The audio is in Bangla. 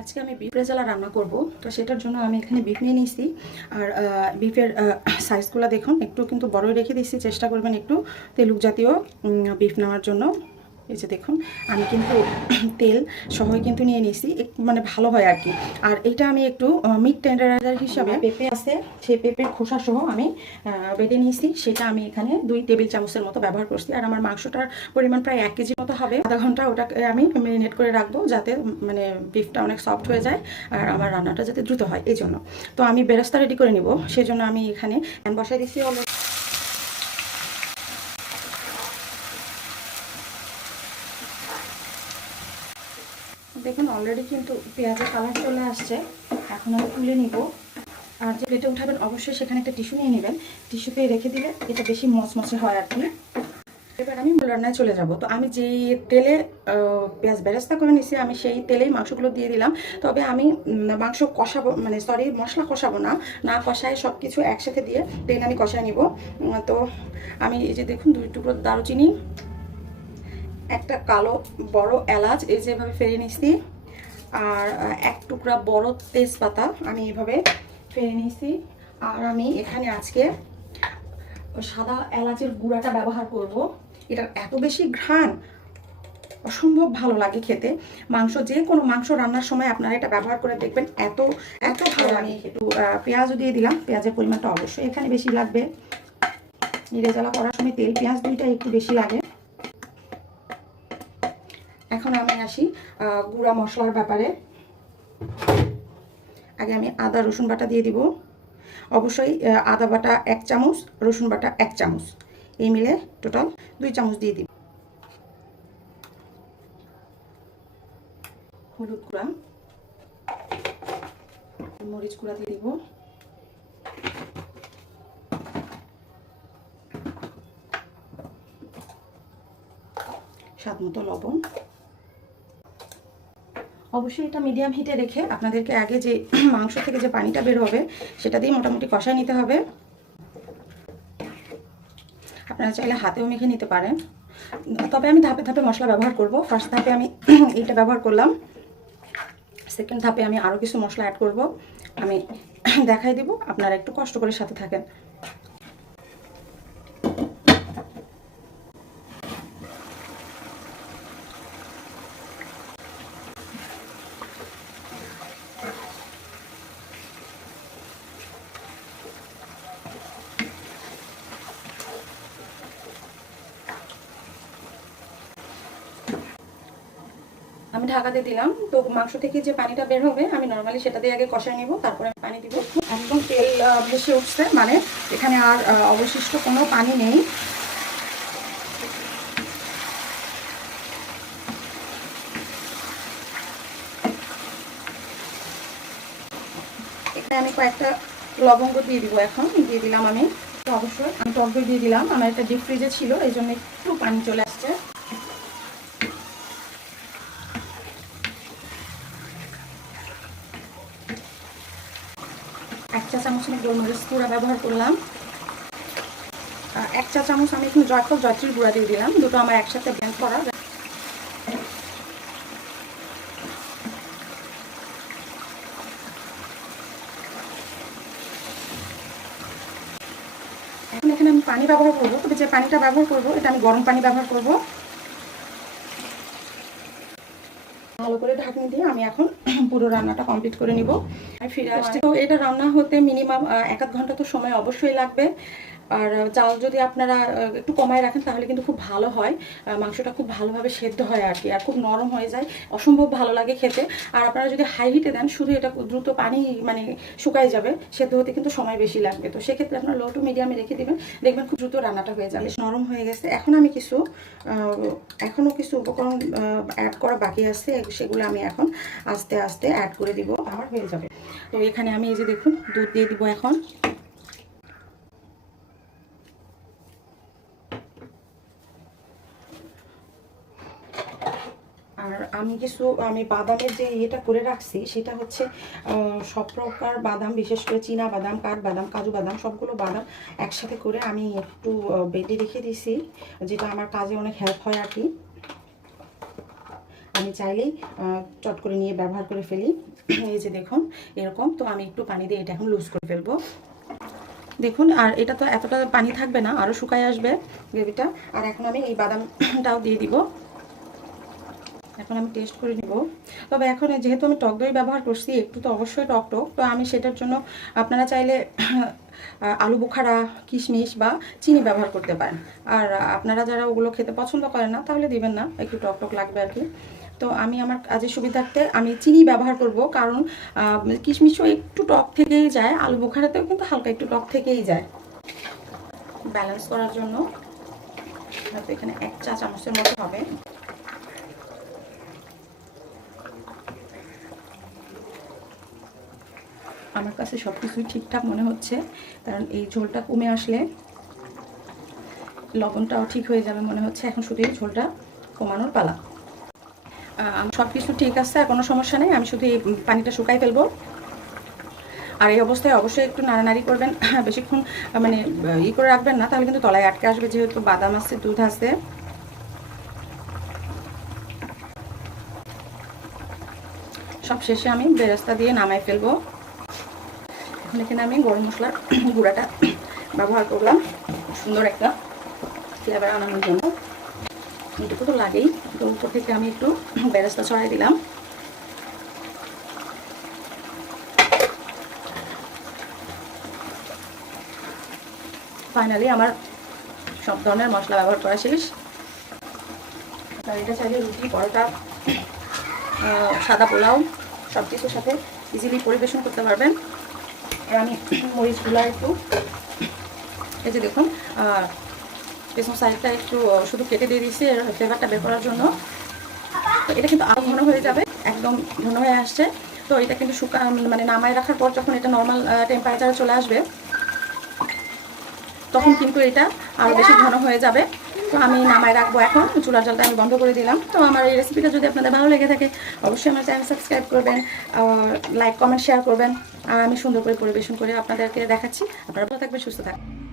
আজকে আমি বিফ রেজালা রান্না করব। তো সেটার জন্য আমি এখানে বিফ নিয়ে নিয়েছি আর বিফের সাইজগুলো দেখুন। একটু কিন্তু বড়ই রেখে দিয়েছি চেষ্টা করবেন একটু তেলুক জাতীয় বিফ নেওয়ার জন্য। এই যে দেখুন আমি কিন্তু তেল সহই কিন্তু নিয়ে নিয়েছি মানে ভালো হয় আর কি। আর এটা আমি একটু মিট টেন্ডারাইজার হিসাবে পেঁপে আছে সেই পেঁপের খোসা সহ আমি বেটে নিয়েছি সেটা আমি এখানে দুই টেবিল চামচের মতো ব্যবহার করছি। আর আমার মাংসটার পরিমাণ প্রায় এক কেজির মতো হবে। আধা ঘণ্টা ওটাকে আমি ম্যারিনেট করে রাখব যাতে মানে বিফটা অনেক সফট হয়ে যায় আর আমার রান্নাটা যাতে দ্রুত হয় এই জন্য তো আমি বেরেস্তা রেডি করে নিব সেই জন্য আমি এখানে বসাই দিচ্ছি অলরেডি। দেখুন অলরেডি কিন্তু পেঁয়াজের কালার চলে আসছে। এখন আমি তুলে নিব। আর যে প্লেটে উঠাবেন, অবশ্যই সেখানে একটা টিস্যু নিয়ে নেবেন। টিস্যুতে রেখে দিলে এটা বেশি মচমচে হয় আর কি। এবার আমি রান্নায় চলে যাব। তো আমি যেই তেলে পেঁয়াজ বেরেস্তা করে নিছি, আমি সেই তেলেই মাংসগুলো দিয়ে দিলাম। তবে আমি মাংস কষাবো মানে সরি মশলা কষাবো না। না কষায় সব কিছু একসাথে দিয়ে দেন আমি কষায় নিব। তো আমি এই যে দেখুন, দুই টুকরো দারুচিনি, একটা কালো বড় এলাচ, এই যেভাবে ফেলে নিছি। আর এক টুকরা বড় তেজপাতা আমি এভাবে ফেলে নিয়েছি। আর আমি এখানে আজকে সাদা এলাচের গুঁড়াটা ব্যবহার করব। এটা এত বেশি ঘ্রাণ, অসম্ভব ভালো লাগে খেতে। মাংস, যে কোনো মাংস রান্নার সময় আপনারা এটা ব্যবহার করে দেখবেন, এত এত ভালো লাগে একটু পেঁয়াজও দিয়ে দিলাম, পেঁয়াজের পরিমাণটা অবশ্যই এখানে বেশি লাগবে। নিরে জ্বালা করার সময় তেল, পেঁয়াজ দুইটা একটু বেশি লাগে এখন আমি আসি গুঁড়া মশলার ব্যাপারে। আগে আমি আদা, রসুন বাটা দিয়ে দিব। অবশ্যই আদা বাটা এক চামচ, রসুন বাটা এক চামচ। এই মিলে টোটাল দুই চামচ দিয়ে দিব। হলুদ গুঁড়া, মরিচ গুঁড়া দিয়ে দিব। স্বাদ মতো লবণ। অবশ্যই এটা মিডিয়াম হিটে রেখে আপনাদেরকে আগে যে মাংস থেকে যে পানিটা বের হবে, সেটা দিয়ে মোটামুটি কষায় নিতে হবে। আপনারা চাইলে হাতেও মেখে নিতে পারেন। তবে আমি ধাপে ধাপে মশলা ব্যবহার করব। ফার্স্ট ধাপে আমি এইটা ব্যবহার করলাম। সেকেন্ড ধাপে আমি আরও কিছু মশলা অ্যাড করব। আমি দেখাই দিব। আপনারা একটু কষ্ট করে সাথে থাকেন। আমি ঢাকাতে দিলাম। তো মাংস থেকে যে পানিটা বের হবে, আমি নর্মালি সেটা দিয়ে আগে কষায় নিব, তারপরে আমি পানি দিব। একদম তেল ভেসে উঠছে মানে এখানে আর অবশিষ্ট কোনো পানি নেই। আমি কয়েকটা লবঙ্গ দিয়ে দিব এখন, দিয়ে দিলাম আমি। অবশ্যই আমি টক দিয়ে দিলাম। আমার একটা ডিপ ফ্রিজে ছিল এই জন্য একটু পানি চলে আসছে এক চা চামচ আমি গোলমরিচ গুঁড়া ব্যবহার করলাম। এক চা চামচ আমি এখানে জয়ফল, জয়ত্রীর গুঁড়া দিয়ে দিলাম। দুটো আমার একসাথে ব্লেন্ড করা। এখন এখানে আমি পানি ব্যবহার করব। তবে যে পানিটা ব্যবহার করব, এটা আমি গরম পানি ব্যবহার করব। ভালো করে ঢাকনি দিয়ে আমি এখন পুরো রান্নাটা কমপ্লিট করে নিব। ফিরে আসছি। তো এটা রান্না হতে মিনিমাম এক আধ ঘণ্টা তো সময় অবশ্যই লাগবে। আর চাল যদি আপনারা একটু কমায় রাখেন তাহলে কিন্তু খুব ভালো হয়। মাংসটা খুব ভালোভাবে সেদ্ধ হয় আর কি, আর খুব নরম হয়ে যায়। অসম্ভব ভালো লাগে খেতে। আর আপনারা যদি হাই হিটে দেন, শুধু এটা দ্রুত পানি মানে শুকাই যাবে, সেদ্ধ হতে কিন্তু সময় বেশি লাগবে। তো সেক্ষেত্রে আপনারা লো টু মিডিয়ামে রেখে দেবেন, দেখবেন খুব দ্রুত রান্নাটা হয়ে যাবে। নরম হয়ে গেছে। এখন আমি কিছু এখনও কিছু উপকরণ অ্যাড করা বাকি আছে। সেগুলো আমি এখন আস্তে আস্তে অ্যাড করে দিব। আমার হয়ে যাবে। তো এখানে আমি এই যে দেখুন, দুধ দিয়ে দিব এখন। আর আমি কিছু, আমি বাদামের যে ইয়েটা করে রাখছি, সেটা হচ্ছে সব প্রকার বাদাম, বিশেষ করে চীনা বাদাম, কাঠ বাদাম, কাজু বাদাম, সবগুলো বাদাম একসাথে করে আমি একটু বেটে রেখে দিছি, যেটা আমার কাজে অনেক হেল্প হয় আর কি। আমি চাইলেই চট করে নিয়ে ব্যবহার করে ফেলি। এই যে দেখুন, এরকম, তো আমি একটু পানি দিয়ে এটা এখন লুজ করে ফেলব। দেখুন, আর এটা তো এতটা পানি থাকবে না আরও শুকায় আসবে গ্রেভিটা আর এখন আমি এই বাদামটাও দিয়ে দিব। এখন আমি টেস্ট করে নিব। তবে এখন যেহেতু আমি টক দই ব্যবহার করছি, একটু তো অবশ্যই টক টক। তো আমি সেটার জন্য আপনারা চাইলে আলু বোখারা, কিশমিশ বা চিনি ব্যবহার করতে পারেন। আর আপনারা যারা ওগুলো খেতে পছন্দ করেন না, তাহলে দিবেন না, একটু টক টক লাগবে আর কি। তো আমি আমার কাজের সুবিধার্থে আমি চিনি ব্যবহার করব, কারণ কিশমিশও একটু টক থেকেই যায়, আলু বোখারাতেও কিন্তু হালকা একটু টক থেকেই যায়। ব্যালেন্স করার জন্য, এখানে এক চা চামচের মতো হবে। আমার কাছে সব কিছুই ঠিকঠাক মনে হচ্ছে, কারণ এই ঝোলটা কমে আসলে লবণটাও ঠিক হয়ে যাবে মনে হচ্ছে। এখন শুধু এই ঝোলটা কমানোর পালা। সব কিছু ঠিক আছে, আর কোনো সমস্যা নেই। আমি শুধু এই পানিটা শুকাই ফেলব। আর এই অবস্থায় অবশ্যই একটু নাড়ানাড়ি করবেন। বেশিক্ষণ মানে ই করে রাখবেন না, তাহলে কিন্তু তলায় আটকে আসবে, যেহেতু বাদাম আছে, দুধ আছে। সব শেষে আমি বেরেস্তা দিয়ে নামাই ফেলব। এখন আমি গরম মশলার গুঁড়াটা ব্যবহার করলাম। সুন্দর একটা ফ্লেভার আনানোর জন্য। এটুকু তো লাগেই। তো উপর থেকে আমি একটু বেরেস্তা ছড়াই দিলাম। ফাইনালি আমার সব ধরনের মশলা ব্যবহার করা শেষ। আর এটা চাইলে রুটি, পরোটা সাদা পোলাও সব কিছুর সাথে ইজিলি পরিবেশন করতে পারবেন। আমি মরিচগুলো একটু। এই যে দেখুন পেছন সাইডটা একটু শুধু কেটে দিয়ে দিয়েছি ফ্লেভারটা বের করার জন্য। তো এটা কিন্তু আরও ঘন হয়ে যাবে, একদম ঘন হয়ে আসছে। তো এটা কিন্তু শুকা মানে নামায় রাখার পর যখন এটা নর্মাল টেম্পারেচারে চলে আসবে, তখন কিন্তু এটা আরও বেশি ঘন হয়ে যাবে। তো আমি নামায় রাখব এখন। চুলার জলটা আমি বন্ধ করে দিলাম। তো আমার এই রেসিপিটা যদি আপনাদের ভালো লেগে থাকে, অবশ্যই আমার চ্যানেল সাবস্ক্রাইব করবেন লাইক কমেন্ট শেয়ার করবেন। আর আমি সুন্দর করে পরিবেশন করে আপনাদেরকে দেখাচ্ছি। আপনারা ভালো থাকবেন, সুস্থ থাকবেন।